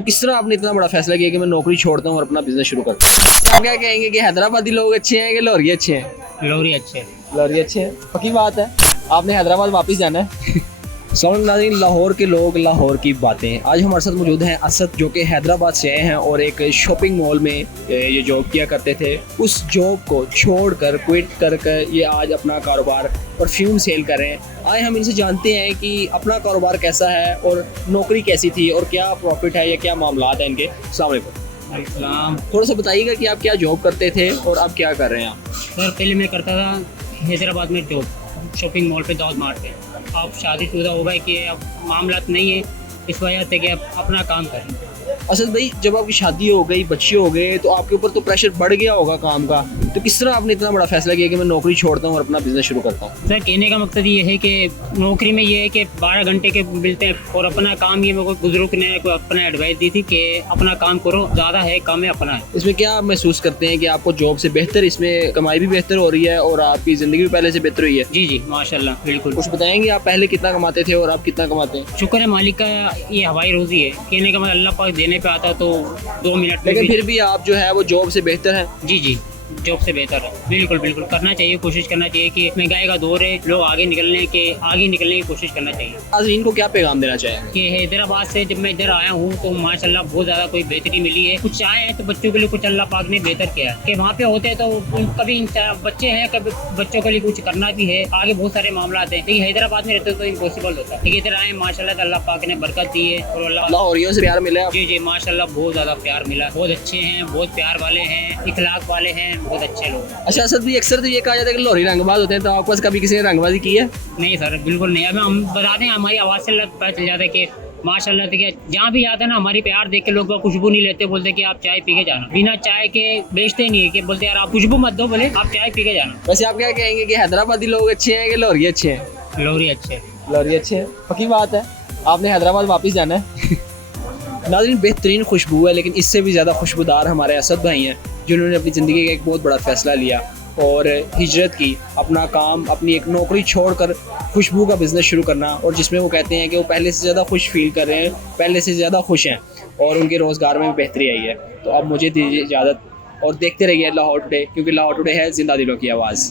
तो किस तरह आपने इतना बड़ा फैसला किया कि मैं नौकरी छोड़ता हूँ और अपना बिजनेस शुरू करता हूँ? आप क्या कहेंगे कि हैदराबादी लोग अच्छे हैं कि लाहौरी अच्छे हैं? लोरी अच्छे। लाहौरी अच्छे हैं, पक्की बात है। आपने हैदराबाद वापस जाना है। सलाम नाज़रीन, लाहौर के लोग, लाहौर की बातें। आज हमारे साथ मौजूद हैं असद, जो कि हैदराबाद से आए हैं और एक शॉपिंग मॉल में ये जॉब किया करते थे। उस जॉब को छोड़कर, क्विट कर ये आज अपना कारोबार परफ्यूम सेल कर रहे हैं। आए हम इनसे जानते हैं कि अपना कारोबार कैसा है और नौकरी कैसी थी और क्या प्रॉफिट है या क्या मामला है इनके। अस्सलाम वालेकुम। थोड़ा सा बताइएगा कि आप क्या जॉब करते थे और आप क्या कर रहे हैं आप? सर पहले मैं करता था हैदराबाद में जॉब, शॉपिंग मॉल पे दावत मार पे। अब शादीशुदा हो गए कि अब मामला नहीं है, इस वजह से कि अब अपना काम करें। असद भाई, जब आपकी शादी हो गई, बच्चे हो गए, तो आपके ऊपर तो प्रेशर बढ़ गया होगा काम का। तो किस तरह आपने इतना बड़ा फैसला किया कि मैं नौकरी छोड़ता हूँ और अपना बिजनेस शुरू करता हूँ? सर कहने का मकसद ये है कि नौकरी में ये है कि 12 घंटे के मिलते हैं और अपना काम, ये मेरे को बुजुर्ग ने कोई अपना एडवाइस दी थी कि अपना काम करो, ज़्यादा है काम है अपना है। इसमें क्या आप महसूस करते हैं कि आपको जॉब से बेहतर, इसमें कमाई भी बेहतर हो रही है और आपकी ज़िंदगी भी पहले से बेहतर हुई है? जी जी माशाल्लाह, बिल्कुल। कुछ बताएंगे आप पहले कितना कमाते थे और आप कितना कमाते हैं? शुक्र है मालिक का, ये हवाई रोजी है। कहने का मतलब अल्लाह पाक देने पे आता तो 2 मिनट में लेकिन फिर भी आप जो है वो जॉब से बेहतर है। जी जी जॉब से बेहतर है। बिल्कुल बिल्कुल करना चाहिए, कोशिश करना चाहिए कि महंगाई का दौर है, लोग आगे निकलने की कोशिश करना चाहिए। आज इनको क्या पैगाम देना चाहेंगे? कि हैदराबाद से जब मैं इधर आया हूँ तो माशाल्लाह बहुत ज़्यादा कोई बेहतरी मिली है। कुछ आए हैं तो बच्चों के लिए कुछ अल्लाह पाक ने बेहतर किया है कि वहाँ पे होते हैं तो कभी बच्चे हैं, कभी बच्चों के लिए कुछ करना भी है, आगे बहुत सारे मामला आते हैं। लेकिन हैदराबाद में रहते तो इम्पॉसिबल होता है। लेकिन इधर आए माशाल्लाह तो अल्लाह पाक ने बरकत दी है और लाहौरियों से प्यार मिला? जी जी माशाल्लाह बहुत ज़्यादा प्यार मिला। बहुत अच्छे हैं, बहुत प्यार वाले हैं, इखलाक वाले हैं, बहुत अच्छे लोग। अच्छा असद भी, अक्सर तो ये कहा जाता है कि लाहौरी रंगबाज होते हैं, तो आपके पास कभी किसी ने रंगबाजी की है? नहीं सर बिल्कुल नहीं। अब हम बताते हैं, हमारी आवाज़ से पता चल जाता है कि माशाल्लाह से जहाँ भी जाता है ना, हमारी प्यार देख के लोग खुशबू नहीं लेते, बोलते कि आप चाय पी के जाना। बिना चाय के बेचते नहीं है कि बोलते यार आप खुशबू मत दो, बोले आप चाय पी के जाना। वैसे आप क्या कहेंगे कि हैदराबादी लोग अच्छे हैं कि लाहौरी अच्छे हैं? लोरी अच्छे। लाहौरी अच्छे हैं, पक्की बात है। आपने हैदराबाद वापस जाना है। नाज़रीन, बेहतरीन खुशबू है, लेकिन इससे भी ज़्यादा खुशबूदार हमारे असद भाई हैं, जिन्होंने अपनी ज़िंदगी का एक बहुत बड़ा फ़ैसला लिया और हिजरत की, अपना काम, अपनी एक नौकरी छोड़कर खुशबू का बिज़नेस शुरू करना, और जिसमें वो कहते हैं कि वो पहले से ज़्यादा खुश फील कर रहे हैं, पहले से ज़्यादा खुश हैं और उनके रोज़गार में भी बेहतरी आई है। तो अब मुझे दीजिए इजाज़त और देखते रहिए लाहौर टुडे, क्योंकि लाहौर टुडे है ज़िंदा दिलों की आवाज़।